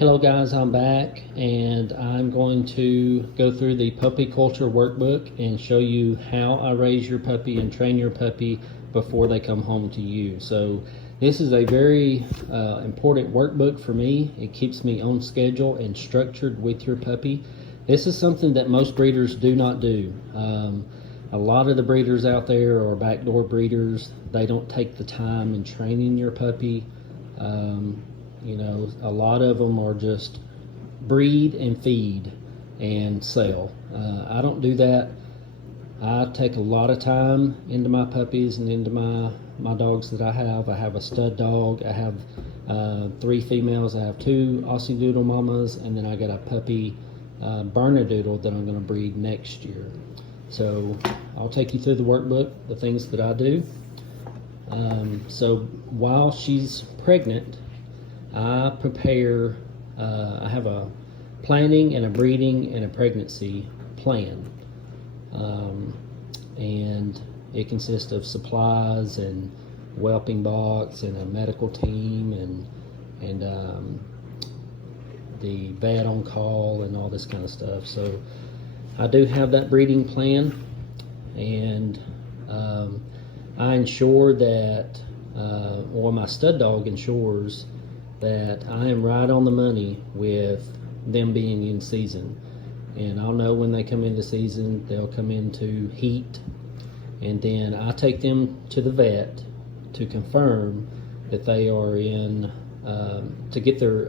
Hello guys, I'm back and I'm going to go through the puppy culture workbook and show you how I raise your puppy and train your puppy before they come home to you. So this is a very important workbook for me. It keeps me on schedule and structured with your puppy. This is something that most breeders do not do. A lot of the breeders out there are backdoor breeders. They don't take the time in training your puppy. You know, a lot of them are just breed and feed and sell. I don't do that. I take a lot of time into my puppies and into my dogs that I have. I have a stud dog. I have 3 females. I have 2 Aussiedoodle mamas, and then I got a puppy Bernedoodle that I'm going to breed next year. So I'll take you through the workbook, the things that I do. So while she's pregnant, I prepare, I have a planning and a breeding and a pregnancy plan. And it consists of supplies and whelping box and a medical team and the vet on call and all this kind of stuff. So I do have that breeding plan, and I ensure that, or my stud dog ensures that I am right on the money with them being in season. And I'll know when they come into season. They'll come into heat, and then I take them to the vet to confirm that they are in, to get their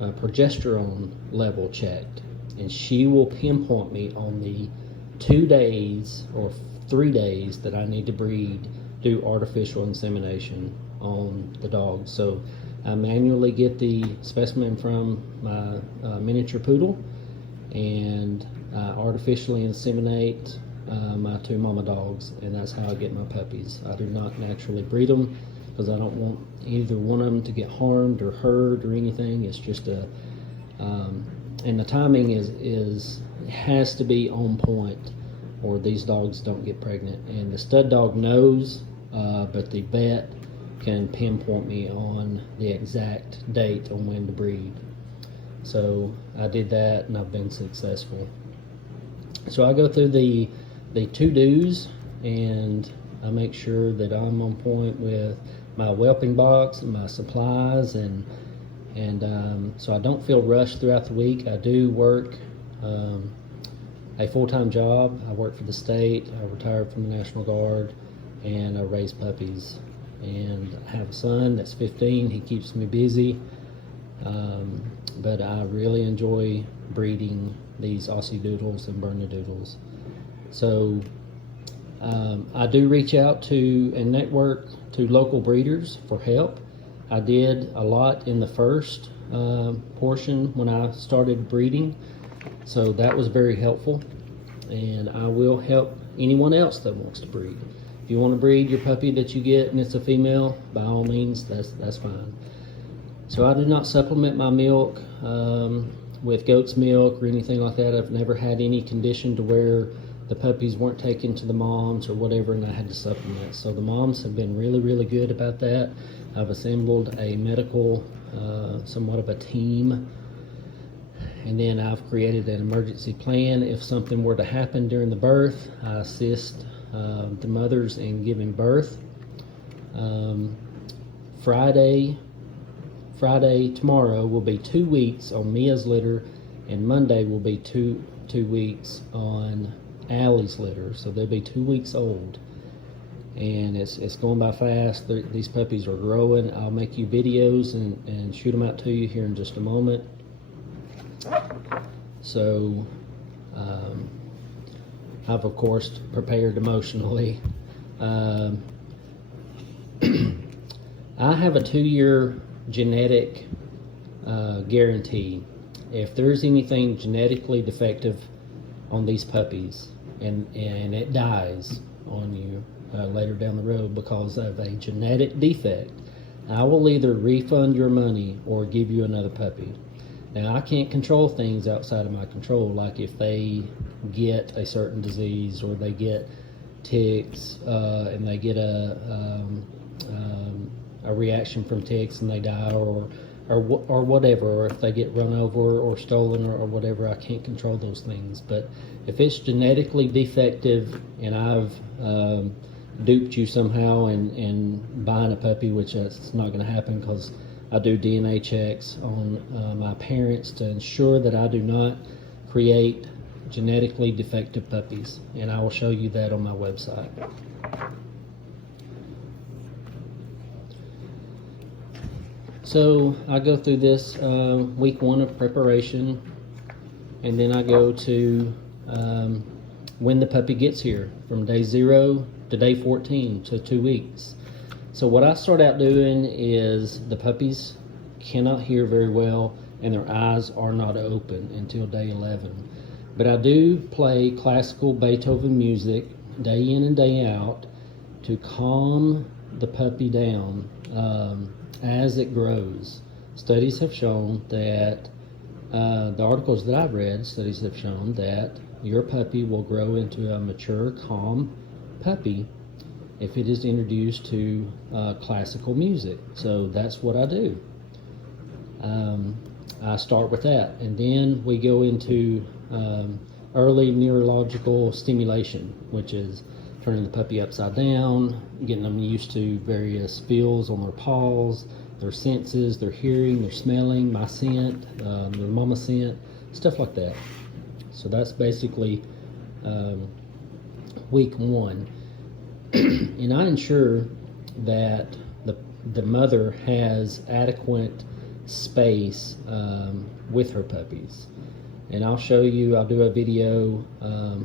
progesterone level checked. And she will pinpoint me on the 2 days or 3 days that I need to do artificial insemination on the dog. So I manually get the specimen from my miniature poodle, and I artificially inseminate my 2 mama dogs, and that's how I get my puppies. I do not naturally breed them because I don't want either one of them to get harmed or hurt or anything. It's just and the timing has to be on point, or these dogs don't get pregnant. And the stud dog knows, but the vet can pinpoint me on the exact date on when to breed. So I did that, and I've been successful. So I go through the to-dos, and I make sure that I'm on point with my whelping box and my supplies, and so I don't feel rushed throughout the week. I do work a full-time job. I work for the state. I retired from the National Guard, and I raise puppies. And I have a son that's 15. He keeps me busy, but I really enjoy breeding these Aussiedoodles and Bernedoodles. So I do reach out to and network to local breeders for help. I did a lot in the first portion when I started breeding, so that was very helpful, and I will help anyone else that wants to breed. If you want to breed your puppy that you get and it's a female, by all means, that's fine. So I do not supplement my milk with goat's milk or anything like that. I've never had any condition to where the puppies weren't taken to the moms or whatever, and I had to supplement. So the moms have been really, really good about that. I've assembled a medical, somewhat of a team, and then I've created an emergency plan. If something were to happen during the birth, I assist the mothers in giving birth. Friday tomorrow will be 2 weeks on Mia's litter, and Monday will be two weeks on Allie's litter. So they'll be 2 weeks old, and it's going by fast. These puppies are growing. I'll make you videos and shoot them out to you here in just a moment. So I've of course prepared emotionally. I have a 2-year genetic guarantee. If there's anything genetically defective on these puppies and it dies on you later down the road because of a genetic defect, I will either refund your money or give you another puppy. Now, I can't control things outside of my control, like if they get a certain disease or they get ticks and they get a reaction from ticks and they die, or or whatever, or if they get run over or stolen or whatever. I can't control those things. But if it's genetically defective and I've duped you somehow and buying a puppy, which it's not going to happen because I do DNA checks on my parents to ensure that I do not create genetically defective puppies, and I will show you that on my website. So I go through this week 1 of preparation, and then I go to when the puppy gets here, from day 0 to day 14, so 2 weeks. So what I start out doing is the puppies cannot hear very well and their eyes are not open until day 11. But I do play classical Beethoven music day in and day out to calm the puppy down as it grows. Studies have shown that, the articles that I've read, studies have shown that your puppy will grow into a mature, calm puppy if it is introduced to classical music. So that's what I do. I start with that, and then we go into early neurological stimulation, which is turning the puppy upside down, getting them used to various feels on their paws, their senses, their hearing, their smelling, my scent, their mama scent, stuff like that. So that's basically week 1. And I ensure that the mother has adequate space with her puppies. And I'll show you, I'll do a video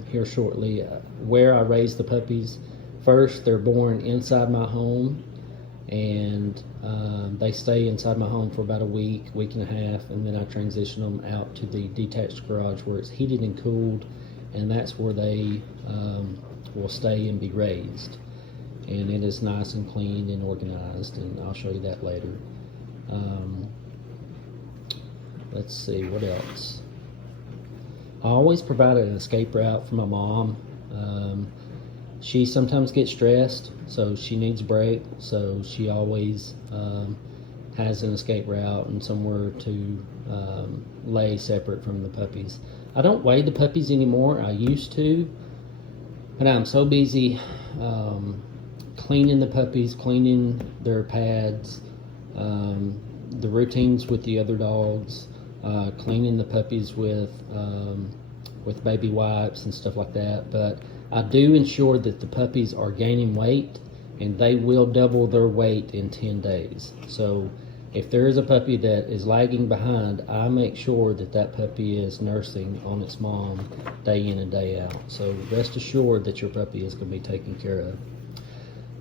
here shortly where I raise the puppies. First, they're born inside my home, and they stay inside my home for about a week and a half, and then I transition them out to the detached garage where it's heated and cooled, and that's where they will stay and be raised. And it is nice and clean and organized, and I'll show you that later. Let's see, what else? I always provide an escape route for my mom. She sometimes gets stressed, so she needs a break, so she always has an escape route and somewhere to lay separate from the puppies. I don't weigh the puppies anymore. I used to, but I'm so busy cleaning the puppies, cleaning their pads, the routines with the other dogs, cleaning the puppies with baby wipes and stuff like that. But I do ensure that the puppies are gaining weight, and they will double their weight in 10 days. So if there is a puppy that is lagging behind, I make sure that that puppy is nursing on its mom day in and day out. So rest assured that your puppy is going to be taken care of.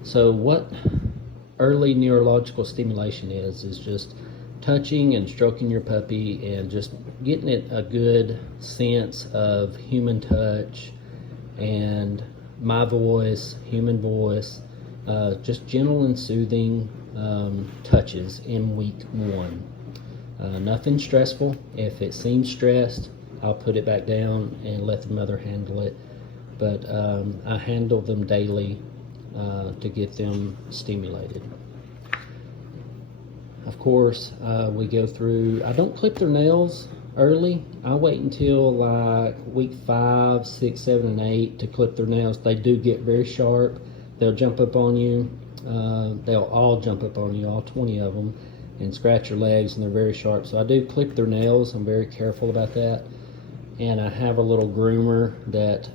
So what early neurological stimulation is just touching and stroking your puppy and just getting it a good sense of human touch and my voice, human voice, just gentle and soothing touches in week 1. Nothing stressful. If it seems stressed, I'll put it back down and let the mother handle it. But I handle them daily to get them stimulated. Of course, we go through, I don't clip their nails early. I wait until like week 5, 6, 7, and 8 to clip their nails. They do get very sharp. They'll jump up on you. They'll all jump up on you, all 20 of them, and scratch your legs, and they're very sharp. So I do clip their nails. I'm very careful about that. And I have a little groomer that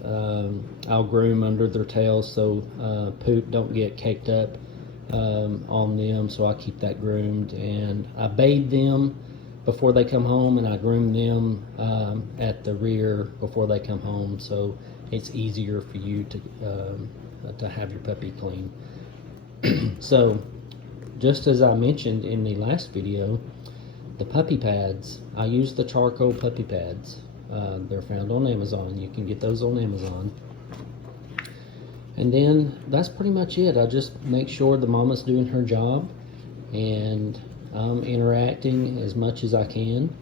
I'll groom under their tails so poop don't get caked up on them, so I keep that groomed. And I bathe them before they come home, and I groom them at the rear before they come home, so it's easier for you to have your puppy clean. So just as I mentioned in the last video, the puppy pads, I use the charcoal puppy pads. They're found on Amazon. You can get those on Amazon. And then that's pretty much it. I just make sure the mama's doing her job and I'm interacting as much as I can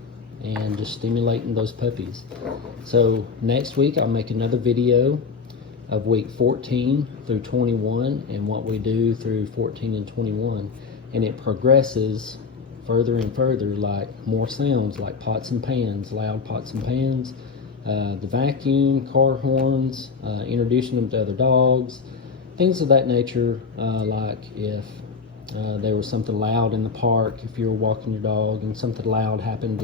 and just stimulating those puppies. So next week I'll make another video of week 14 through 21 and what we do through 14 and 21. And it progresses further and further, like more sounds like pots and pans, loud pots and pans, the vacuum, car horns, introducing them to other dogs, things of that nature, like if there was something loud in the park, if you were walking your dog and something loud happened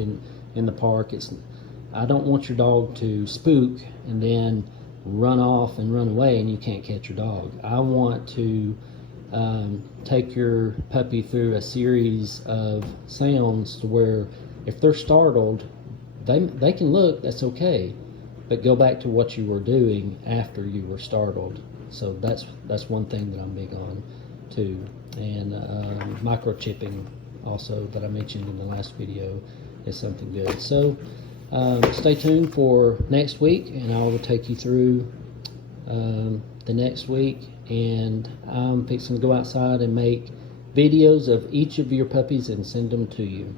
in the park. I don't want your dog to spook and then run off and run away and you can't catch your dog. I want to take your puppy through a series of sounds to where if they're startled, they can look, that's okay, but go back to what you were doing after you were startled. So that's one thing that I'm big on too. And microchipping also that I mentioned in the last video is something good. So stay tuned for next week, and I will take you through the next week. And I'm fixing to go outside and make videos of each of your puppies and send them to you.